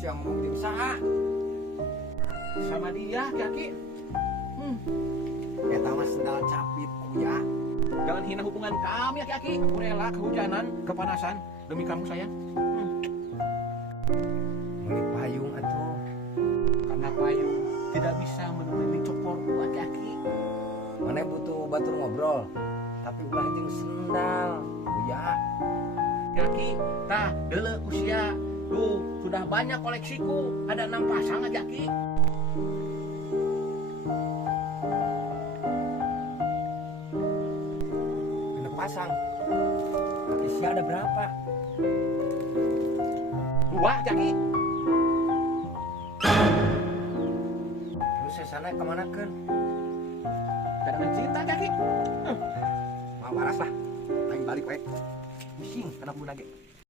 siang ngomong di usaha. Sama dia Ki. Eta mah sendal capit kuya. Jangan hina hubungan kami Ki. Aku rela kehujanan, kepanasan demi kamu sayang. Meuli payung atuh. Karena payung tidak bisa menemani cokorku Ki. Mana butuh batur ngobrol, tapi ulah jeung sendal kuya. Ki, tah deuleu usia. Tuh, sudah banyak koleksiku. Ada 6 pasang aja Ki. Pasang. Isi ada berapa? 2 Ki. Terus sana kemana kan? Cadangan cinta Ki. Mau waras lah. Aing balik we. Bising kana puna ge.